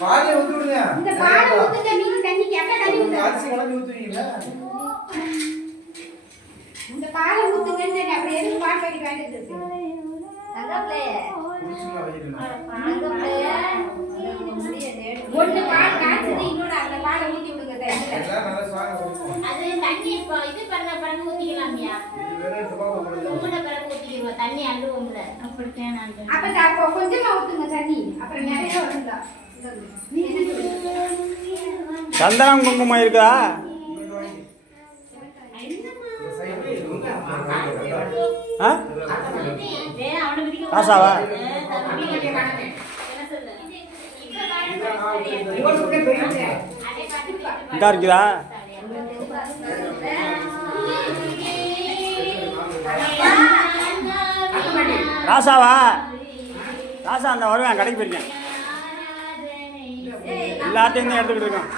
பாலை ஊத்தி விடுங்க. இந்த பாலை ஊத்துங்க நீங்க தண்ணிக்கு அப்ப தண்ணி ஊத்துங்க. அரிசி கலந்து ஊத்துவீங்களா? இந்த பாலை ஊத்துங்கன்னு அப்ப எதுக்கு பால் கட்டி காட்டிட்டு இருக்கு? தங்கப்ளே. குடிச்சுங்க வைக்கிறேன். தங்கப்ளே. ஒண்ணு பால் காய்ச்சது இன்னொரு அந்த பாலை ஊத்தி விடுங்க தண்ணில. எல்லாம் நல்லா சாங்க ஊத்துங்க. அது தண்ணி இப்போ இது பண்ண பிறகு ஊத்திக்கலாம்யா. இது வேற சும்மா போடுறது. உம்முட பிறகு ஊத்திக்கிறோம். தண்ணி அள்ளுவோம்ல. அப்படித்தான் நான் அப்ப கொஞ்சமா ஊத்துங்க தண்ணி. அப்புறம் நிறைய வருங்க. சந்தனம் குங்குமம் இருக்கா? ராசாவா இதா இருக்குதா? ராசாவா? ராசா அந்த வருவேன், கடைக்கு போயிருக்கேன். எல்லாத்தையும் எடுத்துக்கிட்டு இருக்கோம்.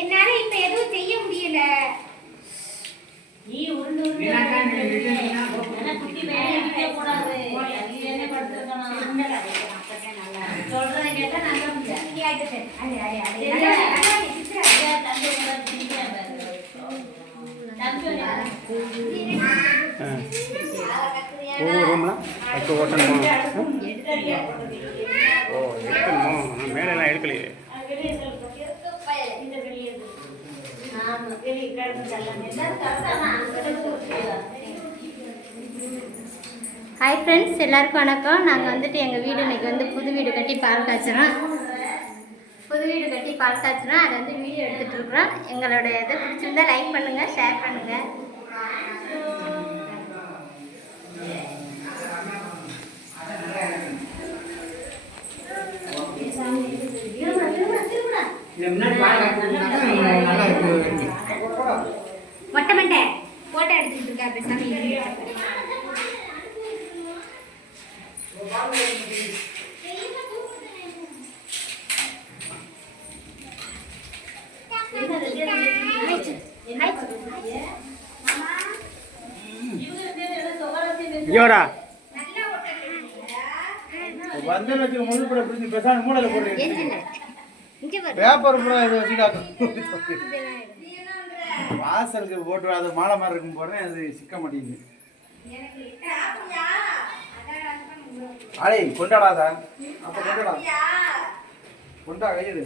என்னால இப்ப எதுவும் செய்ய முடியல. ரூம்லாம் இப்போ ஓட்டணுமா? ஓ எடுக்கணுமா? மேலெல்லாம் எடுக்கலையே. ஹாய் ஃப்ரெண்ட்ஸ், எல்லாருக்கும் வணக்கம். நாங்கள் வந்துட்டு எங்கள் வீடு இன்றைக்கி வந்து புது வீடு கட்டி பால் காய்ச்சிறோம். அதை வந்து வீடியோ எடுத்துகிட்ருக்குறோம். எங்களோட இதை பிடிச்சிருந்தா லைக் பண்ணுங்கள், ஷேர் பண்ணுங்கள். மொட்டை மண்டை போட்டோ எடுத்துக்கிட்டு இருக்கா பேசாம. இவரா வந்து வச்சு முழு கூட பிடிச்சி பேசாம மூளையில போடுறீங்க. பேப்பர் கூட இதை வச்சுக்காக்க வாசலுக்கு போட்டு அது மாலை மாதிரி இருக்கும் போடுறேன், அது சிக்க மாட்டேங்குது. அடே கொண்டாடாதா? அப்ப கொண்டாடா, கொண்டா கையெடு.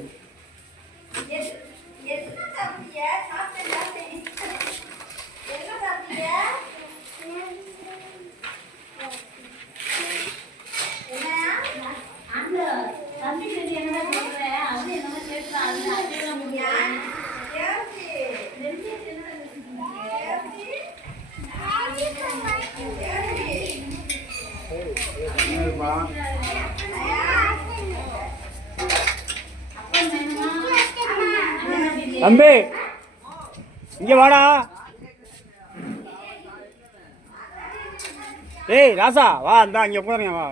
தம்பி இங்க வாடா. ஏய் ராசா வா இந்தா இங்கே உட்காருங்க வா.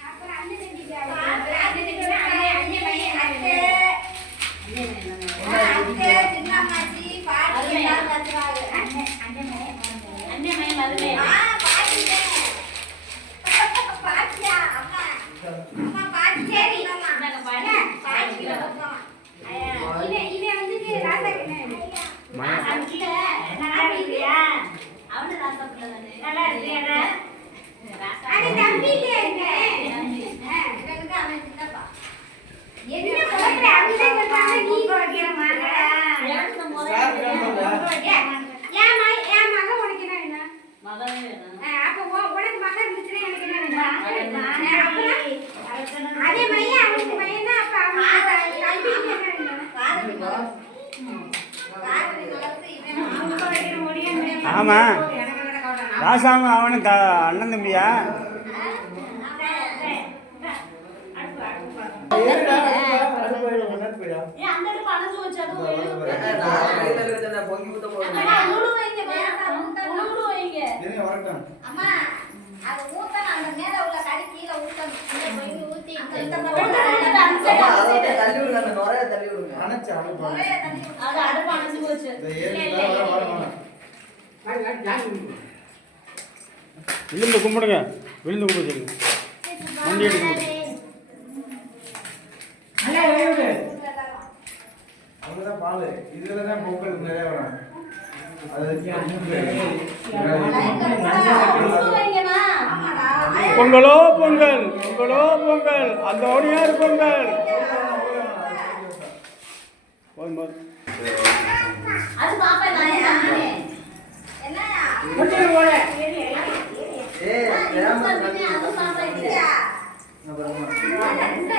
அப்புறம் அண்ணன் தம்பிக்கு அண்ணன் பையன் அத்தை சின்னம்மாச்சி பாட்டி எல்லாரும் கத்துறாங்க. பாட்டியா அம்மா அம்மா பாட்டி சரி அம்மா பாட்டி இவன் வந்துட்டு ராசா அது தம்பி இல்லையா என்ன குழப்பற அப்படிதான் சொல்றாங்க நீ குழக்கிறமாங்க என் மகன் உனக்கு என்ன வேணும் அப்ப உனக்கு மகன் இருந்துச்சுன்னா எனக்கு என்ன வேணும் அதே மையம் அவனுக்கு மையம் தான் அப்ப அவனுக்கு தம்பிக்கு என்ன வேணும் ஆமாம் ராசாவும் அவனும் அண்ணன் தம்பியா? அம்மா அது ஊத்தணும் அந்த மேல உள்ள கறி கீழே ஊத்தணும் ஊத்தி விழுந்து கும்பிடுங்க, விழுந்து கும்பிட சொல்லுங்க. வண்டி எடுக்க அங்கதான் பால் இதுல தான் பொங்கல் நிறைய வரும். பொங்கலோ பொங்கல், பொங்கலோ பொங்கல், அந்த ஓடியார் பொங்கல். அது பாப்பா என்ன